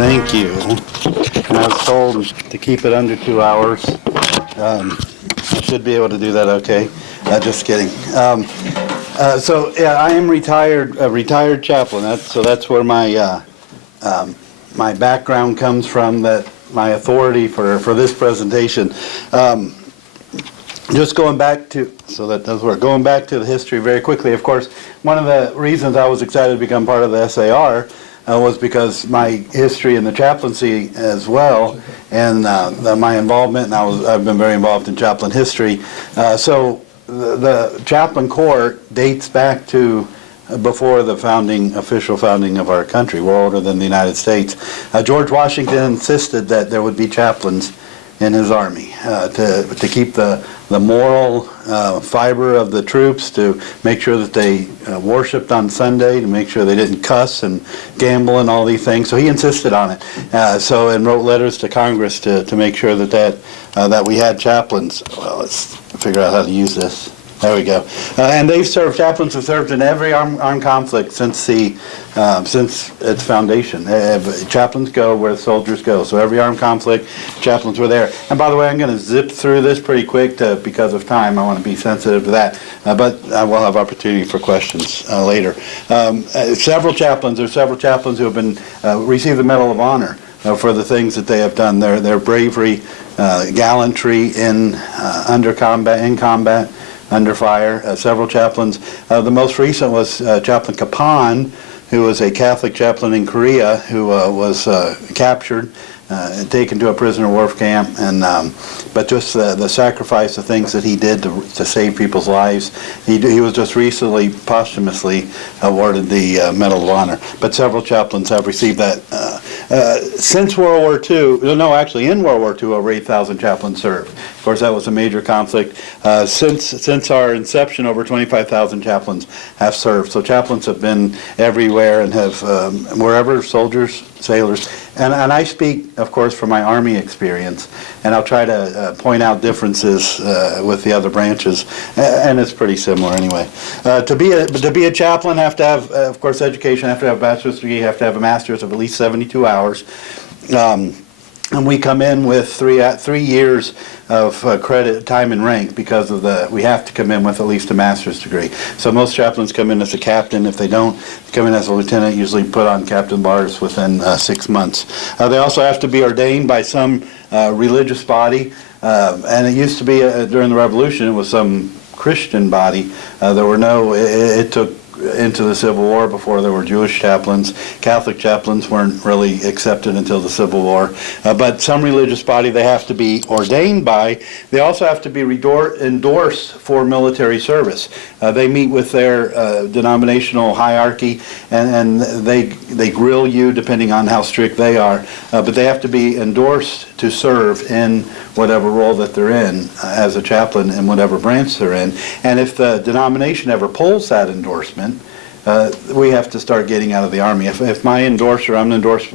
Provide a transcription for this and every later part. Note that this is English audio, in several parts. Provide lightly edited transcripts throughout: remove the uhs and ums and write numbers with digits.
Thank you. And I was told to keep it under 2 hours. I should be able to do that okay. Just kidding. So yeah, I am a retired chaplain. That's where my my background comes from, that my authority for this presentation. Just going back to, so that does work, going back to the history very quickly. Of course, one of the reasons I was excited to become part of the SAR was because my history in the chaplaincy as well, and my involvement, and I've been very involved in chaplain history. So the chaplain corps dates back to before the official founding of our country. We're older than the United States. George Washington insisted that there would be chaplains in his army to keep the moral fiber of the troops, to make sure that they worshipped on Sunday, to make sure they didn't cuss and gamble and all these things. So he insisted on it. And wrote letters to Congress to make sure that we had chaplains. Well, let's figure out how to use this. There we go. And chaplains have served in every armed conflict since its foundation. Chaplains go where the soldiers go. So every armed conflict, chaplains were there. And by the way, I'm going to zip through this pretty quick because of time. I want to be sensitive to that. But I will have opportunity for questions later. Several chaplains who have been received the Medal of Honor for the things that they have done. Their bravery, gallantry in combat, under fire. Several chaplains. The most recent was Chaplain Kapan, who was a Catholic chaplain in Korea who was captured and taken to a prisoner of war camp, but just the sacrifice, the things that he did to save people's lives. He was just recently posthumously awarded the Medal of Honor. But several chaplains have received that. Since World War II, no, actually in World War II, over 8,000 chaplains served. Of course, that was a major conflict. Since our inception, over 25,000 chaplains have served. So chaplains have been everywhere and have, wherever, soldiers, sailors. And I speak, of course, from my Army experience, and I'll try to point out differences with the other branches, and it's pretty similar anyway. To be a chaplain, have to have, of course, education, have to have a bachelor's degree, have to have a master's of at least 72 hours. And we come in with 3 years of credit, time, and rank because of we have to come in with at least a master's degree. So most chaplains come in as a captain. If they don't, they come in as a lieutenant, usually put on captain bars within 6 months. They also have to be ordained by some religious body. And it used to be, during the Revolution, it was some Christian body. It took into the Civil War before there were Jewish chaplains. Catholic chaplains weren't really accepted until the Civil War. But some religious body they have to be ordained by. They also have to be endorsed for military service. They meet with their denominational hierarchy, and they grill you depending on how strict they are. But they have to be endorsed to serve in whatever role that they're in as a chaplain in whatever branch they're in. And if the denomination ever pulls that endorsement, we have to start getting out of the Army. If my endorser,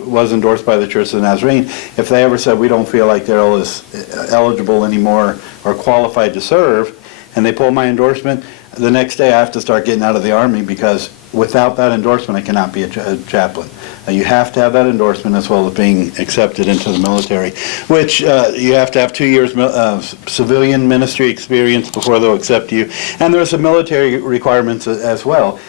was endorsed by the Church of the Nazarene, if they ever said we don't feel like Daryl is eligible anymore or qualified to serve, and they pull my endorsement, the next day I have to start getting out of the Army, because without that endorsement I cannot be a chaplain. You have to have that endorsement as well as being accepted into the military, which you have to have 2 years of civilian ministry experience before they'll accept you. And there's some military requirements as well.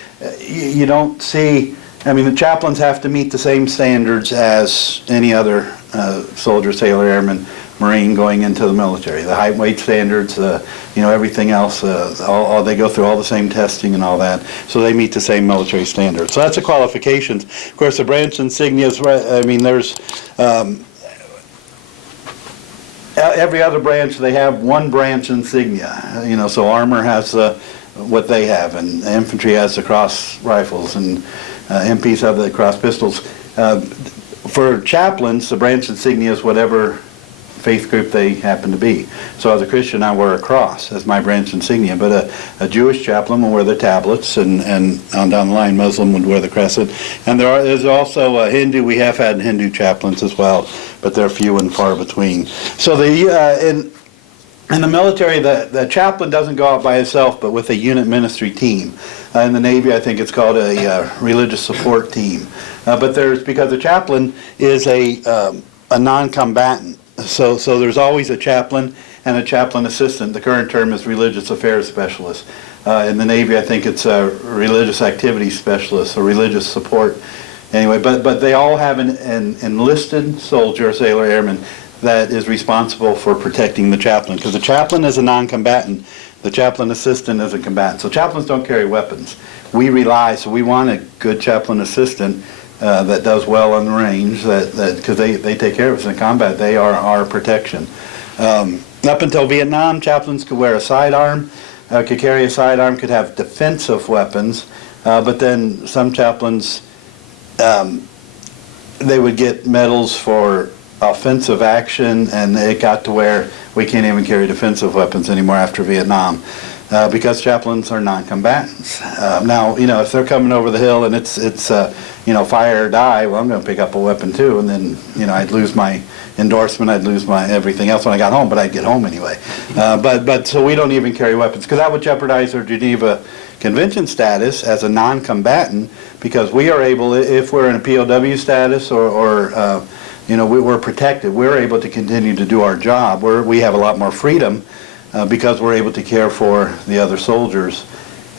You don't see, the chaplains have to meet the same standards as any other soldier, sailor, airman, Marine going into the military. The height, weight standards, everything else, they go through all the same testing and all that, so they meet the same military standards. So that's the qualifications. Of course, the branch insignias, there's every other branch, they have one branch insignia. So armor has what they have, and infantry has the cross rifles, and MPs have the cross pistols. For chaplains, the branch insignia is whatever faith group they happen to be. So as a Christian, I wear a cross as my branch insignia, but a Jewish chaplain will wear the tablets, and on down the line, Muslim would wear the crescent. And there's also a Hindu. We have had Hindu chaplains as well, but they're few and far between. So In the military, the chaplain doesn't go out by himself, but with a unit ministry team. In the Navy, I think it's called a religious support team. But because the chaplain is a non-combatant, so there's always a chaplain and a chaplain assistant. The current term is religious affairs specialist. In the Navy, I think it's a religious activities specialist or religious support. Anyway, but they all have an enlisted soldier, sailor, airman, that is responsible for protecting the chaplain, because the chaplain is a non-combatant. The chaplain assistant is a combatant. So chaplains don't carry weapons. We want a good chaplain assistant that does well on the range, because they take care of us in combat. They are our protection. Up until Vietnam, chaplains could wear a sidearm, could carry a sidearm, could have defensive weapons, but then some chaplains, they would get medals for offensive action, and it got to where we can't even carry defensive weapons anymore after Vietnam, because chaplains are non-combatants. Now, if they're coming over the hill and it's fire or die, well, I'm going to pick up a weapon too, and then I'd lose my endorsement, I'd lose my everything else when I got home, but I'd get home anyway. But so we don't even carry weapons, because that would jeopardize our Geneva Convention status as a non-combatant, because we are able, if we're in a POW status or we're protected. We're able to continue to do our job. We have a lot more freedom because we're able to care for the other soldiers.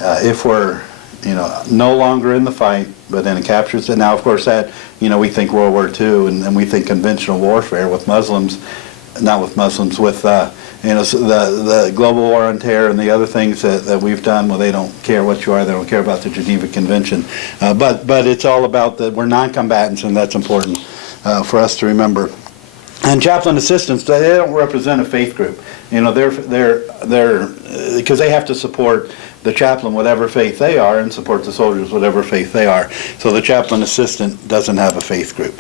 If we're, no longer in the fight, but in a captured state. Now, of course, that, we think World War II and we think conventional warfare with Muslims, not with Muslims, with, the global war on terror and the other things that we've done. Well, they don't care what you are. They don't care about the Geneva Convention. But it's all about that we're non-combatants, and that's important for us to remember. And chaplain assistants, they don't represent a faith group. They're because they have to support the chaplain, whatever faith they are, and support the soldiers, whatever faith they are. So the chaplain assistant doesn't have a faith group.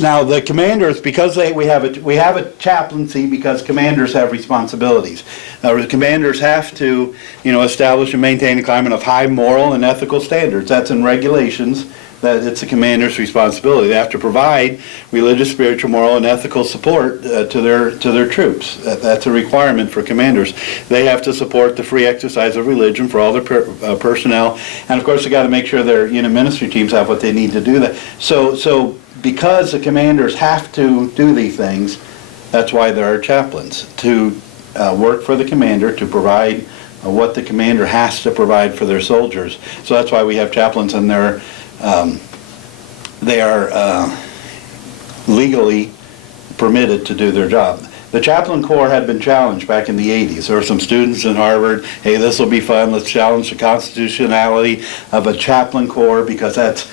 Now the commanders, because we have a chaplaincy, because commanders have responsibilities. The commanders have to, establish and maintain a climate of high moral and ethical standards. That's in regulations. That it's a commander's responsibility. They have to provide religious, spiritual, moral, and ethical support to their troops. That's a requirement for commanders. They have to support the free exercise of religion for all their personnel, and of course they got to make sure their ministry teams have what they need to do that. So because the commanders have to do these things, that's why there are chaplains to work for the commander, to provide what the commander has to provide for their soldiers. So that's why we have chaplains, and they are legally permitted to do their job. The chaplain corps had been challenged back in the 80s. There were some students in Harvard, hey, this will be fun, let's challenge the constitutionality of a chaplain corps, because that's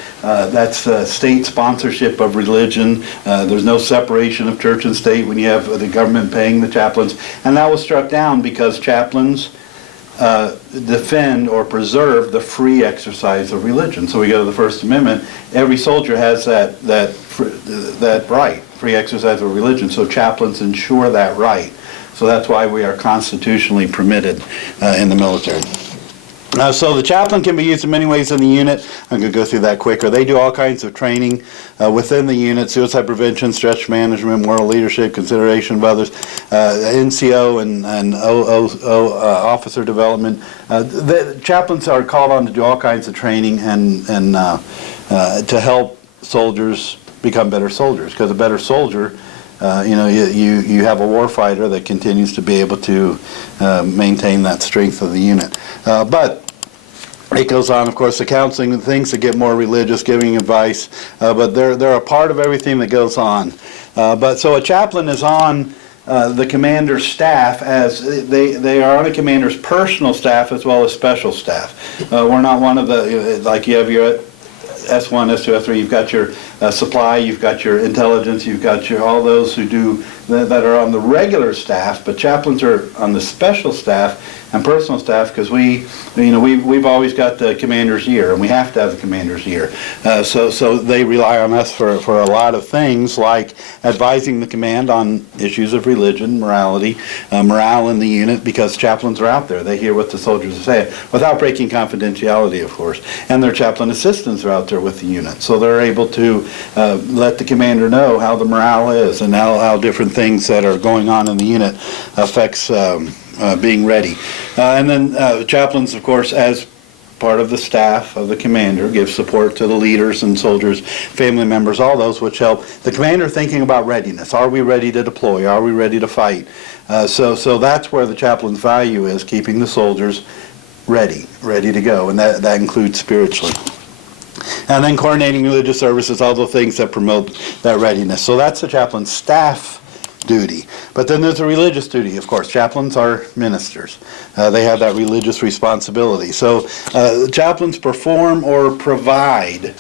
state sponsorship of religion. There's no separation of church and state when you have the government paying the chaplains. And that was struck down because chaplains defend or preserve the free exercise of religion. So we go to the First Amendment. Every soldier has that right, free exercise of religion. So chaplains ensure that right. So that's why we are constitutionally permitted in the military. So the chaplain can be used in many ways in the unit. I'm going to go through that quicker. They do all kinds of training within the unit: suicide prevention, stress management, moral leadership, consideration of others, NCO and officer development. The chaplains are called on to do all kinds of training and to help soldiers become better soldiers. Because a better soldier, you have a war fighter that continues to be able to maintain that strength of the unit. But it goes on, of course, the counseling and things that get more religious, giving advice, but they're a part of everything that goes on. But so a chaplain is on the commander's staff, as they are on a commander's personal staff as well as special staff. We're not one of the, like you have your S1, S2, S3, you've got your supply, you've got your intelligence, you've got your all those who do that are on the regular staff, but chaplains are on the special staff and personal staff, because we've always got the commander's ear, and we have to have the commander's ear. So they rely on us for a lot of things, like advising the command on issues of religion, morality, morale in the unit, because chaplains are out there. They hear what the soldiers are saying, without breaking confidentiality, of course. And their chaplain assistants are out there with the unit, so they're able to let the commander know how the morale is and how different things that are going on in the unit affects being ready. And then chaplains, of course, as part of the staff of the commander, give support to the leaders and soldiers, family members, all those, which help the commander thinking about readiness. Are we ready to deploy? Are we ready to fight? So that's where the chaplain's value is, keeping the soldiers ready to go, and that includes spiritually. And then coordinating religious services, all the things that promote that readiness. So that's the chaplain's staff duty. But then there's a religious duty, of course. Chaplains are ministers. They have that religious responsibility. So chaplains perform or provide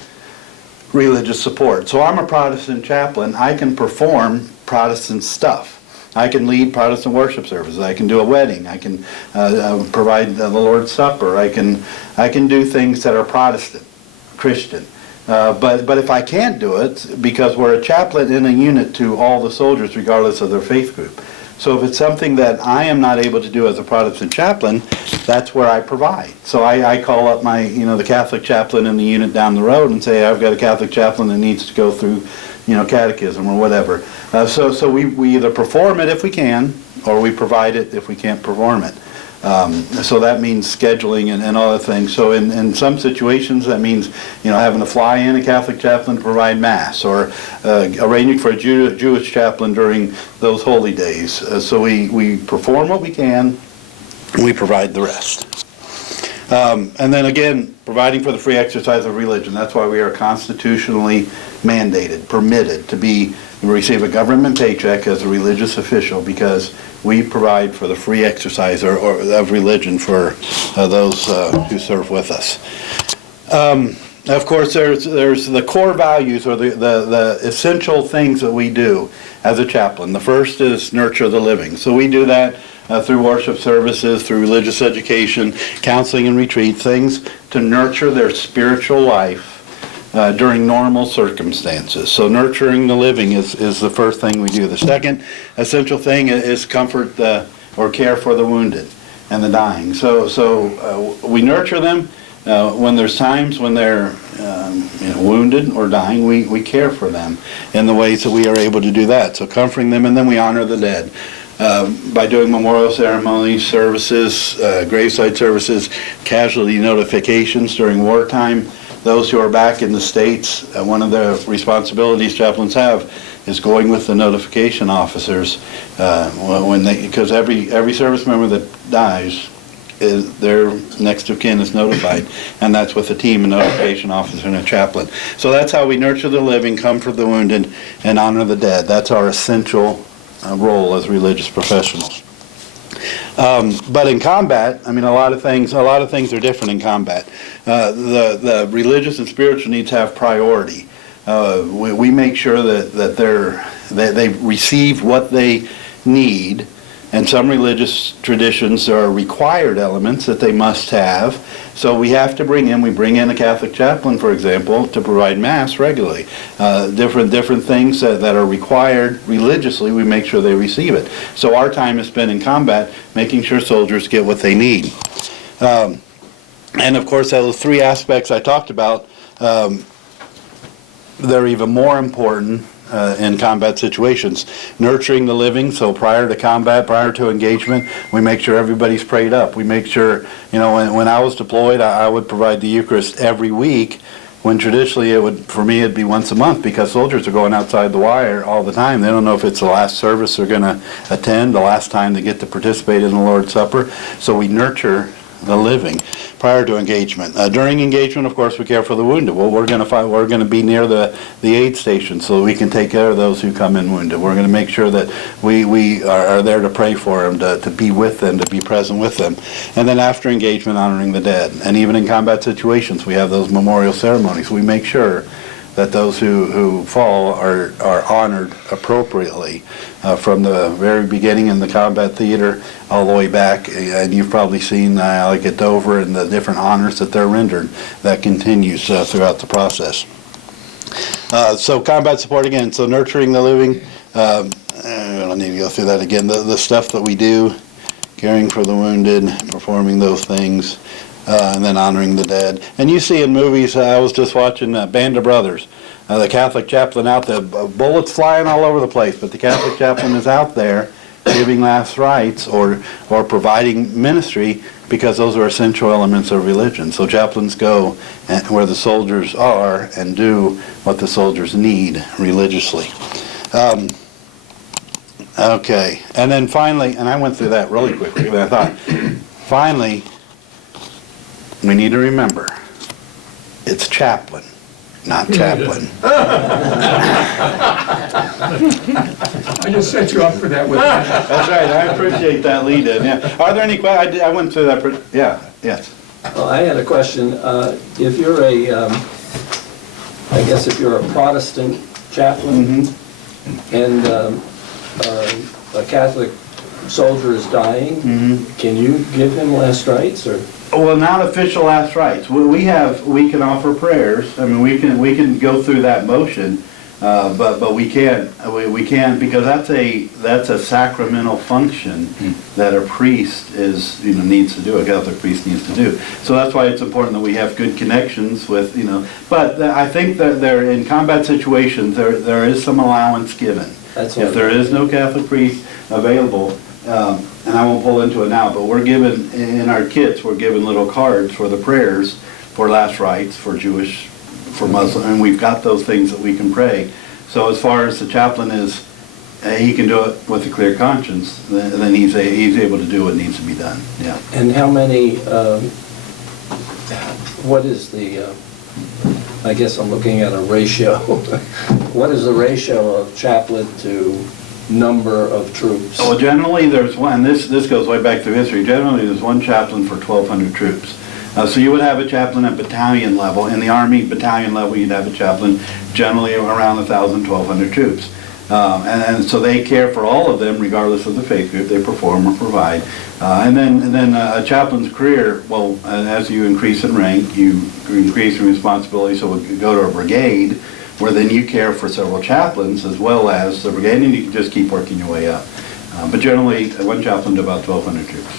religious support. So I'm a Protestant chaplain. I can perform Protestant stuff. I can lead Protestant worship services. I can do a wedding. I can provide the Lord's Supper. I can do things that are Protestant, Christian. But if I can't do it, because we're a chaplain in a unit to all the soldiers, regardless of their faith group. So if it's something that I am not able to do as a Protestant chaplain, that's where I provide. So I call up my, the Catholic chaplain in the unit down the road and say, I've got a Catholic chaplain that needs to go through, catechism or whatever. So we either perform it if we can, or we provide it if we can't perform it. So that means scheduling and other things. So in some situations that means having to fly in a Catholic chaplain to provide Mass, or arranging for a Jewish chaplain during those holy days. So we perform what we can, we provide the rest. And then again, providing for the free exercise of religion. That's why we are constitutionally mandated, permitted to receive a government paycheck as a religious official, because we provide for the free exercise of religion for those who serve with us. Of course, there's the core values, or the essential things that we do as a chaplain. The first is nurture the living. So we do that through worship services, through religious education, counseling and retreat, things to nurture their spiritual life during normal circumstances. So nurturing the living is the first thing we do. The second essential thing is comfort or care for the wounded and the dying. So we nurture them when there's times when they're wounded or dying. We care for them in the ways that we are able to do that. So comforting them, and then we honor the dead by doing memorial ceremonies, services, graveside services, casualty notifications during wartime. Those who are back in the States, one of the responsibilities chaplains have is going with the notification officers because every service member that dies, their next of kin is notified, and that's with a team, a notification officer and a chaplain. So that's how we nurture the living, comfort the wounded, and honor the dead. That's our essential role as religious professionals. But in combat, a lot of things are different in combat. The religious and spiritual needs have priority. We make sure that they receive what they need, and some religious traditions are required elements that they must have. So we have to bring in a Catholic chaplain, for example, to provide Mass regularly. Different things that are required religiously, we make sure they receive it. So our time is spent in combat making sure soldiers get what they need. And of course, those three aspects I talked about, they're even more important in combat situations. Nurturing the living, so prior to combat, prior to engagement, we make sure everybody's prayed up. We make sure, when I was deployed, I would provide the Eucharist every week, when traditionally for me it'd be once a month, because soldiers are going outside the wire all the time. They don't know if it's the last service they're going to attend, the last time they get to participate in the Lord's Supper. So we nurture the living prior to engagement. During engagement, of course, we care for the wounded. Well, we're going to be near the aid station so we can take care of those who come in wounded. We're going to make sure that we are there to pray for them, to be with them, to be present with them. And then after engagement, honoring the dead. And even in combat situations, we have those memorial ceremonies. We make sure that those who fall are honored appropriately from the very beginning in the combat theater all the way back. And you've probably seen like at Dover and the different honors that they're rendered. That continues throughout the process. So combat support again, so nurturing the living. I don't need to go through that again. The stuff that we do, caring for the wounded, performing those things. And then honoring the dead. And you see in movies, I was just watching Band of Brothers. the Catholic chaplain out there, bullets flying all over the place, but the Catholic chaplain is out there giving last rites or providing ministry, because those are essential elements of religion. So chaplains go where the soldiers are and do what the soldiers need religiously. Okay, and then finally, and I went through that really quickly, but I thought, finally, we need to remember, it's chaplain, not chaplain. I just set you up for that with that. That's right, I appreciate that lead-in, yeah. Are there any questions? I went through that, yeah, yes. Well, I had a question. If you're I guess if you're a Protestant chaplain and a Catholic soldier is dying, can you give him last rites, or? Well, not official last rites. We can offer prayers. I mean, we can go through that motion, but we can't because that's a sacramental function that a priest needs to do. A Catholic priest needs to do. So that's why it's important that we have good connections with But I think that in combat situations there is some allowance given. If there is no Catholic priest available. And I won't pull into it now, but we're given, in our kits, we're given little cards for the prayers, for last rites, for Jewish, for Muslim, and we've got those things that we can pray. So as far as the chaplain is, he can do it with a clear conscience, then he's able to do what needs to be done, yeah. And how many, what is the, I guess I'm looking at a ratio. What is the ratio of chaplain to number of troops? Well, generally there's one, this goes way back through history, generally there's one chaplain for 1,200 troops. So you would have a chaplain at battalion level. In the Army battalion level, you'd have a chaplain generally around 1,000, 1,200 troops. And so they care for all of them regardless of the faith group they perform or provide. And then a chaplain's career, well, as you increase in rank, you increase in responsibility, so we'll go to a brigade, where then you care for several chaplains as well as the brigade, and you can just keep working your way up. But generally, one chaplain to about 1,200 troops.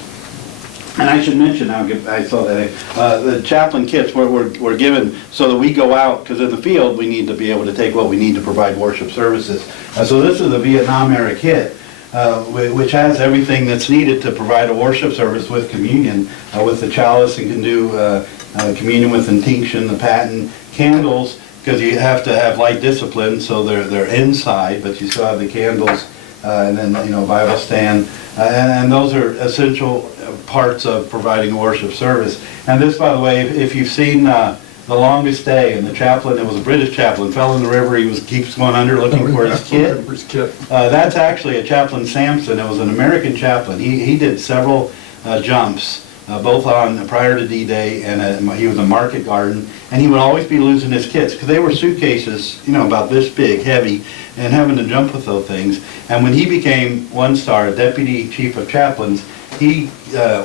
And I should mention, I saw that, the chaplain kits were given so that we go out, because in the field we need to be able to take what we need to provide worship services. So this is a Vietnam-era kit, which has everything that's needed to provide a worship service with communion, with the chalice, and can do communion with intinction, the paten, candles, because you have to have light discipline, so they're inside, but you still have the candles, and then Bible stand, and those are essential parts of providing a worship service. And this, by the way, if you've seen The Longest Day, and the chaplain, it was a British chaplain, fell in the river, he keeps going under looking for his kit. That's actually a chaplain Samson. It was an American chaplain. He did several jumps. Both prior to D-Day, and he was a market garden, and he would always be losing his kits because they were suitcases, about this big, heavy, and having to jump with those things. And when he became one-star, deputy chief of chaplains, he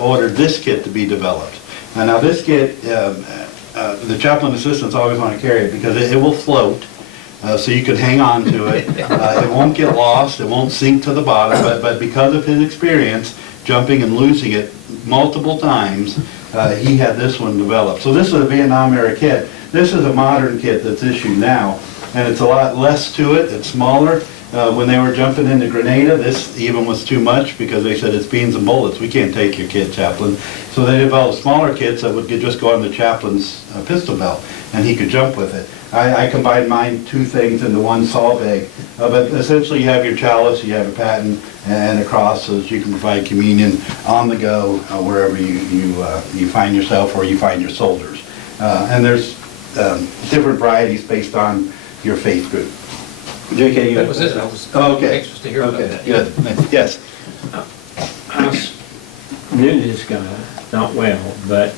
ordered this kit to be developed. And now this kit, the chaplain assistants always want to carry it because it will float, so you can hang on to it. It won't get lost, it won't sink to the bottom, but because of his experience jumping and losing it multiple times, he had this one developed. So this is a Vietnam-era kit. This is a modern kit that's issued now, and it's a lot less to it. It's smaller. When they were jumping into Grenada, this even was too much because they said it's beans and bullets. We can't take your kit, chaplain. So they developed smaller kits that would just go on the chaplain's pistol belt, and he could jump with it. I combined mine two things into one saw bag. But essentially you have your chalice, you have a paten, and a cross so that you can provide communion on the go wherever you find yourself or you find your soldiers. And there's different varieties based on your faith group. JK, That was it. I was okay. anxious to hear about that. Good. Yes. I knew this guy, not well, but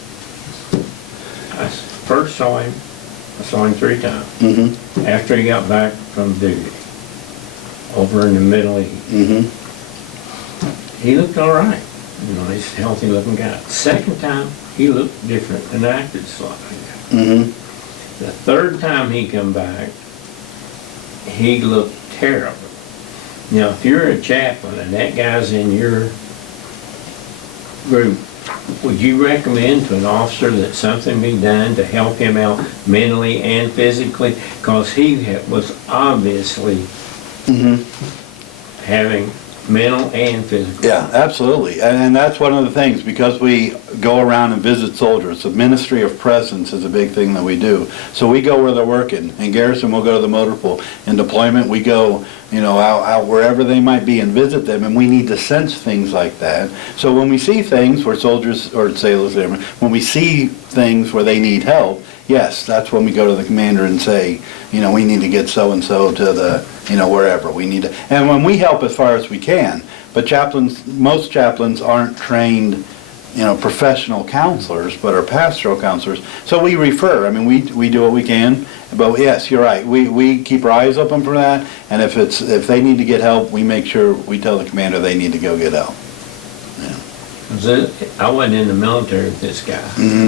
I first saw him 3 times. Mm-hmm. After he got back from duty, over in the Middle East. Mm-hmm. He looked all right. He's a healthy looking guy. Second time, he looked different and acted slightly. Mm-hmm. The third time he come back, he looked terrible. Now, if you're a chaplain and that guy's in your group would you recommend to an officer that something be done to help him out mentally and physically? Because he was obviously having mental and physical. Yeah, absolutely. And that's one of the things, because we go around and visit soldiers. The ministry of presence is a big thing that we do. So we go where they're working. In garrison, we'll go to the motor pool. In deployment, we go, out wherever they might be and visit them, and we need to sense things like that. So when we see things where soldiers or sailors, when we see things where they need help, yes, that's when we go to the commander and say, we need to get so-and-so to the, wherever we need to. And when we help as far as we can, but most chaplains aren't trained, professional counselors, but are pastoral counselors. So we refer. I mean, we do what we can. But yes, you're right. We keep our eyes open for that. And if they need to get help, we make sure we tell the commander they need to go get help. I wasn't in the military with this guy,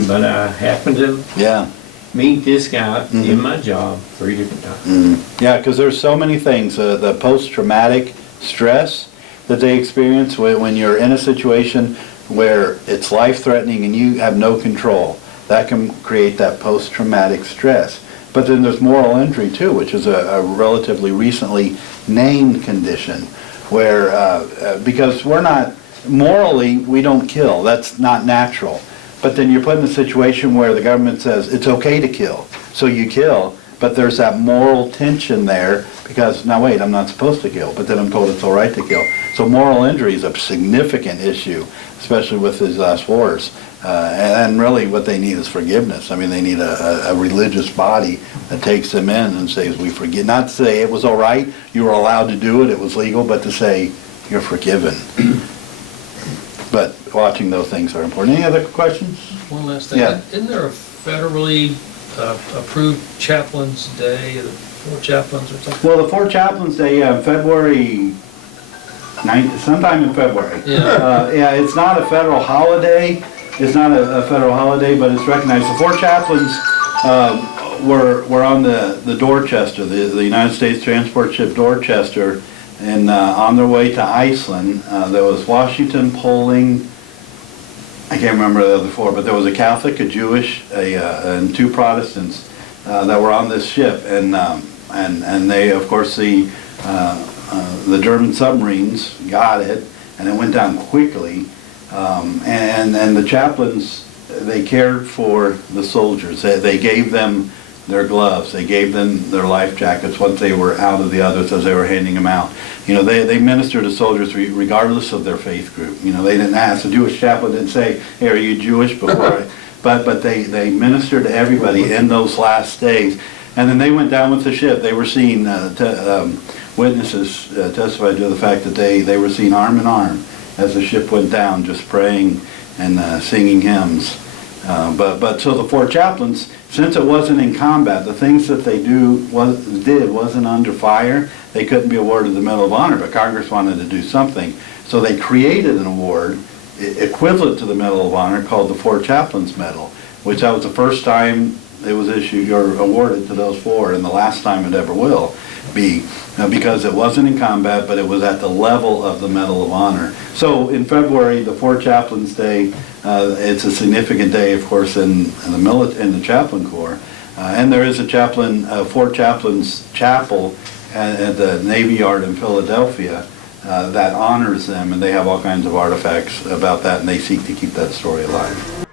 but I happened to meet this guy in my job 3 different times. Yeah, because there's so many things. The post-traumatic stress that they experience when you're in a situation where it's life-threatening and you have no control, that can create that post-traumatic stress. But then there's moral injury too, which is a relatively recently named condition where, because we're not, morally, we don't kill. That's not natural. But then you're put in a situation where the government says it's okay to kill, so you kill, but there's that moral tension there because, now wait, I'm not supposed to kill, but then I'm told it's all right to kill. So moral injury is a significant issue, especially with these last wars. And really what they need is forgiveness. I mean, they need a religious body that takes them in and says, we forgive. Not to say it was all right, you were allowed to do it, it was legal, but to say you're forgiven. But watching those things are important. Any other questions? One last thing. Yeah. Isn't there a federally approved Chaplain's Day, the 4 chaplains or something? Well, the 4 Chaplains Day, February 9th, sometime in February. Yeah. It's not a federal holiday. It's not a federal holiday, but it's recognized. The 4 chaplains were on the Dorchester, the United States transport ship Dorchester, and on their way to Iceland. There was Washington, Poling, I can't remember the other 4, but there was a Catholic, a Jewish, and 2 Protestants that were on this ship, and they, of course, the German submarines got it, and it went down quickly, and the chaplains, they cared for the soldiers. They gave them their gloves, they gave them their life jackets once they were out of the others as they were handing them out. They ministered to soldiers regardless of their faith group. They didn't ask. The Jewish chaplain didn't say, hey, are you Jewish before? But they ministered to everybody in those last days. And then they went down with the ship. They were seen, witnesses testified to the fact that they were seen arm in arm as the ship went down, just praying and singing hymns. But so the 4 chaplains, since it wasn't in combat, the things that they did wasn't under fire, they couldn't be awarded the Medal of Honor, but Congress wanted to do something. So they created an award equivalent to the Medal of Honor called the 4 Chaplains Medal, which that was the first time it was issued or awarded to those 4, and the last time it ever will be, because it wasn't in combat, but it was at the level of the Medal of Honor. So in February, the 4 Chaplains Day, it's a significant day, of course, in the Chaplain Corps. And there is a 4 Chaplains Chapel at the Navy Yard in Philadelphia that honors them, and they have all kinds of artifacts about that, and they seek to keep that story alive.